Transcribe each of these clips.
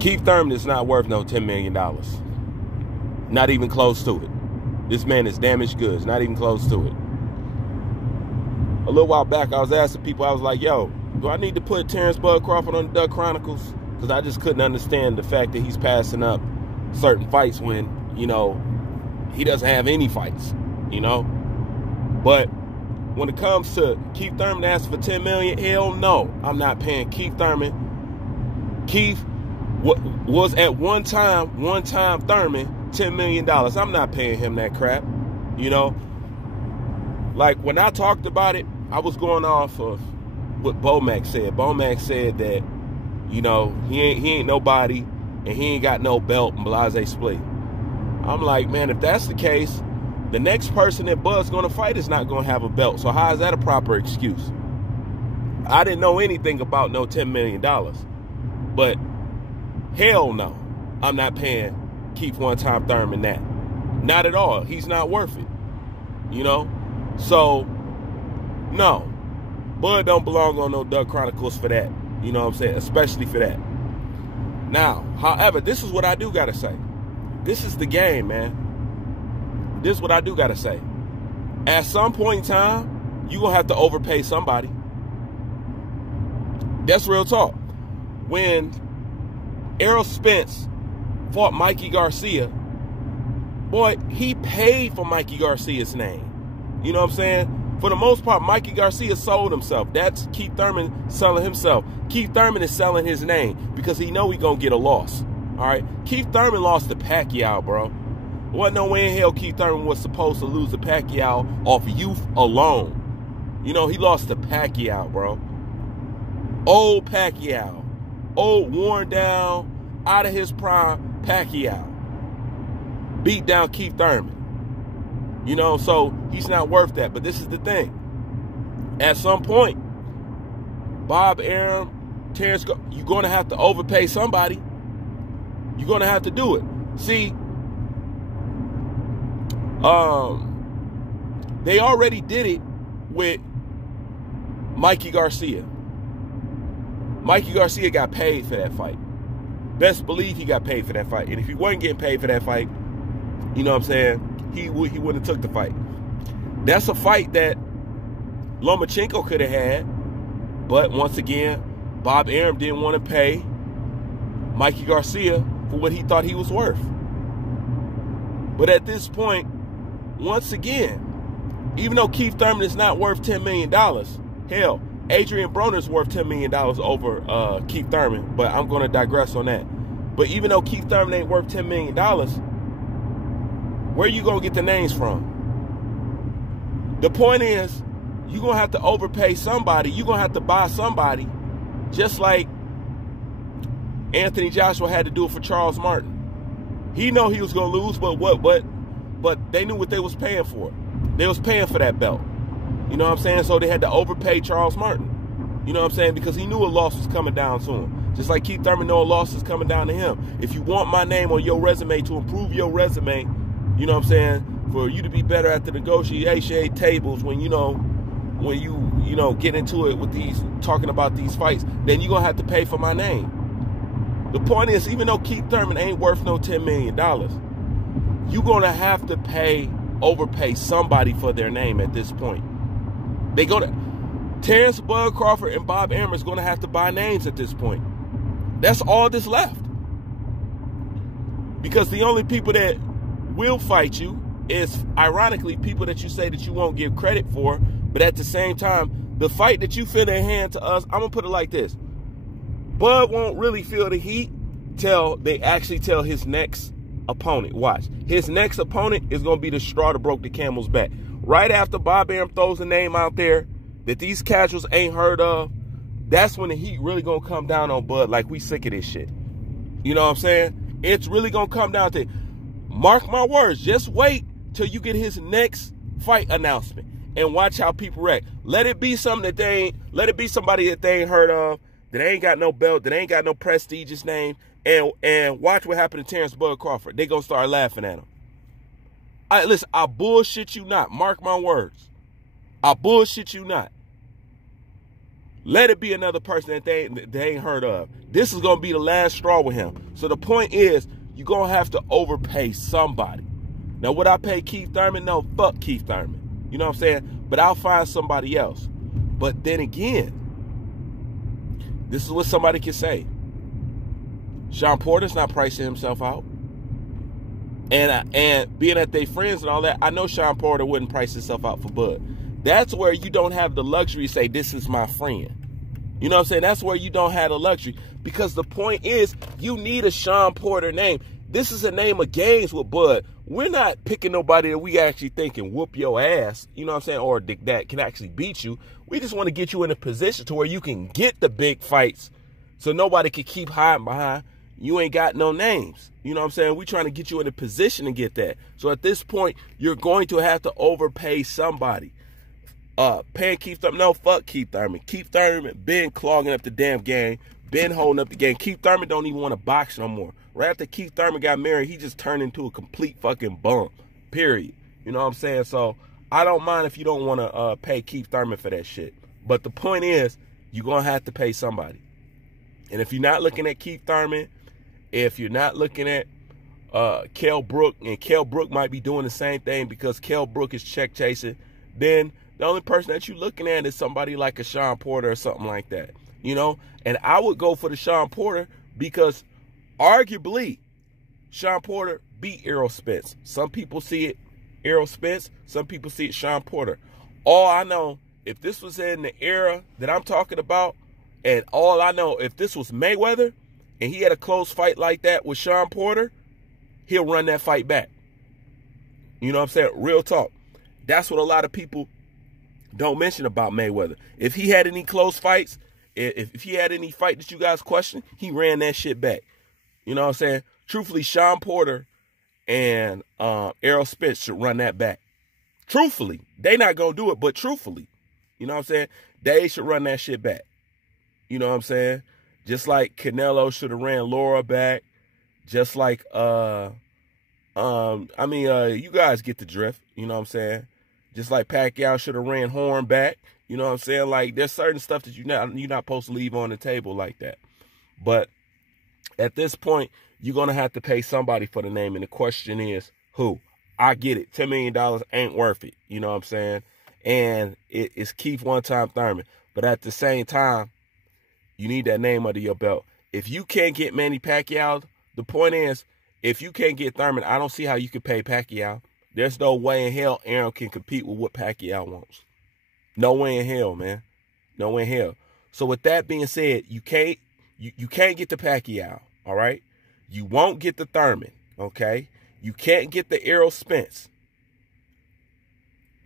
Keith Thurman is not worth no $10 million. Not even close to it. This man is damaged goods. Not even close to it. A little while back, I was asking people, I was like, yo, do I need to put Terrence Bud Crawford on the Duck Chronicles? Because I just couldn't understand the fact that he's passing up certain fights when, you know, he doesn't have any fights, you know? But when it comes to Keith Thurman asking for $10 million, hell no, I'm not paying Keith Thurman. Keith was at one time Thurman, $10 million. I'm not paying him that crap, you know? Like, when I talked about it, I was going off of what Bomac said. Bomac said that, you know, he ain't nobody and he ain't got no belt and blase split. I'm like, man, if that's the case, the next person that Bud's going to fight is not going to have a belt. So how is that a proper excuse? I didn't know anything about no $10 million. But hell no, I'm not paying Keith one-time Thurman that. Not at all. He's not worth it. You know? So, no. Bud don't belong on no Duck Chronicles for that. You know what I'm saying? Especially for that. Now, however, this is what I do got to say. This is the game, man. This is what I do got to say. At some point in time, you're going to have to overpay somebody. That's real talk. When Errol Spence fought Mikey Garcia, boy, he paid for Mikey Garcia's name. You know what I'm saying? For the most part, Mikey Garcia sold himself. That's Keith Thurman selling himself. Keith Thurman is selling his name because he know he going to get a loss. All right? Keith Thurman lost to Pacquiao, bro. There wasn't no way in hell Keith Thurman was supposed to lose to Pacquiao off youth alone. You know, he lost to Pacquiao, bro. Old Pacquiao. Old, worn down, out of his prime Pacquiao. Beat down Keith Thurman. You know, so he's not worth that. But this is the thing. At some point, Bob Arum, Terrence, you're going to have to overpay somebody. You're going to have to do it. See, they already did it with Mikey Garcia. Mikey Garcia got paid for that fight. Best believe he got paid for that fight. And if he wasn't getting paid for that fight, you know what I'm saying, he wouldn't have took the fight. That's a fight that Lomachenko could have had. But once again, Bob Arum didn't want to pay Mikey Garcia for what he thought he was worth. But at this point, once again, even though Keith Thurman is not worth $10 million, hell, Adrian Broner's worth $10 million over Keith Thurman, but I'm going to digress on that. But even though Keith Thurman ain't worth $10 million, where you going to get the names from? The point is, you're going to have to overpay somebody. You're going to have to buy somebody, just like Anthony Joshua had to do it for Charles Martin. He know he was going to lose, but they knew what they was paying for. They was paying for that belt. You know what I'm saying? So they had to overpay Charles Martin. You know what I'm saying? Because he knew a loss was coming down to him. Just like Keith Thurman knew a loss was coming down to him. If you want my name on your resume to improve your resume, you know what I'm saying, for you to be better at the negotiation tables when you get into it with these, talking about these fights, then you're going to have to pay for my name. The point is, even though Keith Thurman ain't worth no $10 million, you're going to have to overpay somebody for their name at this point. Terrence Bud Crawford and Bob Arum is going to have to buy names at this point. That's all that's left. Because the only people that will fight you is, ironically, people that you say that you won't give credit for, but at the same time, the fight that you finna hand to us, I'm going to put it like this. Bud won't really feel the heat till they actually tell his next opponent. Watch. His next opponent is going to be the straw that broke the camel's back. Right after Bob Arum throws a name out there that these casuals ain't heard of, that's when the heat really going to come down on Bud, like we sick of this shit. You know what I'm saying? It's really going to come down to, mark my words, just wait till you get his next fight announcement and watch how people react. Let it be something that let it be somebody that they ain't heard of, that ain't got no belt, that ain't got no prestigious name, and watch what happened to Terrence Bud Crawford. They gonna start laughing at him. Listen, I bullshit you not. Mark my words. I bullshit you not. Let it be another person that they ain't heard of. This is going to be the last straw with him. So the point is, you're going to have to overpay somebody. Now, would I pay Keith Thurman? No, fuck Keith Thurman. You know what I'm saying? But I'll find somebody else. But then again, this is what somebody can say. Sean Porter's not pricing himself out. And being that they friends and all that, I know Sean Porter wouldn't price himself out for Bud. That's where you don't have the luxury to say, this is my friend. You know what I'm saying? That's where you don't have the luxury. Because the point is, you need a Sean Porter name. This is a name of games with Bud. We're not picking nobody that we actually think can whoop your ass, you know what I'm saying, or that can actually beat you. We just want to get you in a position to where you can get the big fights so nobody can keep hiding behind. You ain't got no names. You know what I'm saying? We're trying to get you in a position to get that. So at this point, you're going to have to overpay somebody. Paying Keith Thurman, no, fuck Keith Thurman. Keith Thurman been clogging up the damn game, been holding up the game. Keith Thurman don't even want to box no more. Right after Keith Thurman got married, he just turned into a complete fucking bum, period. You know what I'm saying? So I don't mind if you don't want to pay Keith Thurman for that shit. But the point is, you're going to have to pay somebody. And if you're not looking at Keith Thurman, if you're not looking at Kell Brook, and Kell Brook might be doing the same thing because Kell Brook is check chasing, then the only person that you're looking at is somebody like a Sean Porter or something like that, you know? And I would go for the Sean Porter because arguably Sean Porter beat Errol Spence. Some people see it Errol Spence, some people see it Sean Porter. All I know, if this was in the era that I'm talking about, and all I know, if this was Mayweather and he had a close fight like that with Sean Porter, he'll run that fight back. You know what I'm saying? Real talk. That's what a lot of people don't mention about Mayweather. If he had any close fights, if he had any fight that you guys question, he ran that shit back. You know what I'm saying? Truthfully, Sean Porter and Errol Spence should run that back. Truthfully. They not going to do it, but truthfully. You know what I'm saying? They should run that shit back. You know what I'm saying? Just like Canelo should have ran Laura back. Just like, you guys get the drift. You know what I'm saying? Just like Pacquiao should have ran Horn back. You know what I'm saying? Like, there's certain stuff that you're not supposed to leave on the table like that. But at this point, you're going to have to pay somebody for the name. And the question is, who? I get it. $10 million ain't worth it. You know what I'm saying? And it's Keith one-time Thurman. But at the same time, you need that name under your belt. If you can't get Manny Pacquiao, the point is, if you can't get Thurman, I don't see how you can pay Pacquiao. There's no way in hell Aaron can compete with what Pacquiao wants. No way in hell, man. No way in hell. So with that being said, you can't get the Pacquiao, all right? You won't get the Thurman, okay? You can't get the Errol Spence.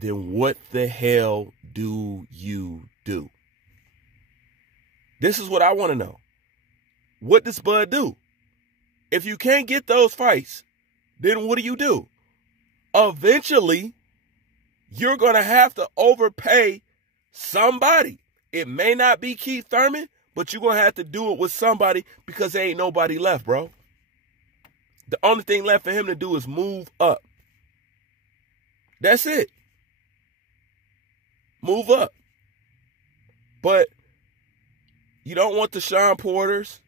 Then what the hell do you do? This is what I want to know. What does Bud do? If you can't get those fights, then what do you do? Eventually, you're going to have to overpay somebody. It may not be Keith Thurman, but you're going to have to do it with somebody because there ain't nobody left, bro. The only thing left for him to do is move up. That's it. Move up. But you don't want the Sean Porters,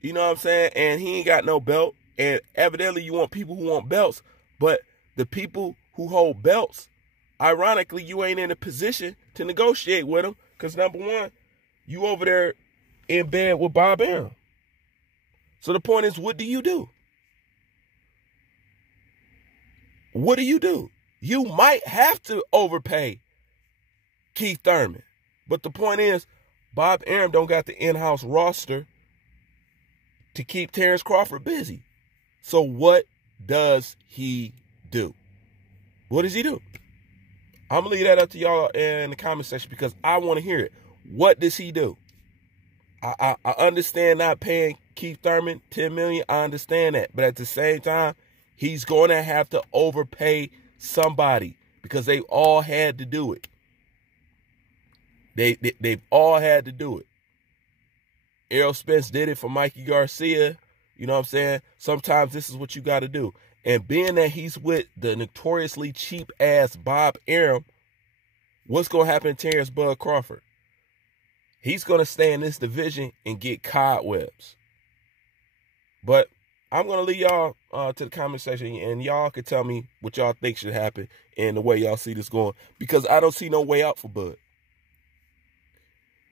you know what I'm saying? And he ain't got no belt. And evidently you want people who want belts, but the people who hold belts, ironically, you ain't in a position to negotiate with them because, number one, you over there in bed with Bob Arum. So the point is, what do you do? What do you do? You might have to overpay Keith Thurman. But the point is, Bob Arum don't got the in-house roster to keep Terrence Crawford busy. So what does he do? What does he do? I'm going to leave that up to y'all in the comment section because I want to hear it. What does he do? I understand not paying Keith Thurman $10 million. I understand that. But at the same time, he's going to have to overpay somebody because they all had to do it. They've all had to do it. Errol Spence did it for Mikey Garcia. You know what I'm saying? Sometimes this is what you got to do. And being that he's with the notoriously cheap-ass Bob Arum, what's going to happen to Terrence Bud Crawford? He's going to stay in this division and get cobwebs. But I'm going to leave y'all to the comment section, and y'all can tell me what y'all think should happen and the way y'all see this going, because I don't see no way out for Bud.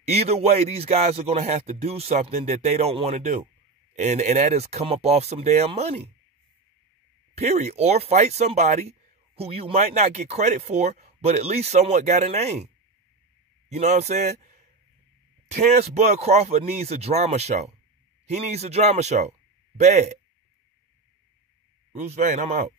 Either way, these guys are going to have to do something that they don't want to do, and that is come up off some damn money, period, or fight somebody who you might not get credit for, but at least somewhat got a name. You know what I'm saying? Terrence Bud Crawford needs a drama show. He needs a drama show. Bad. Bruce Vane, I'm out.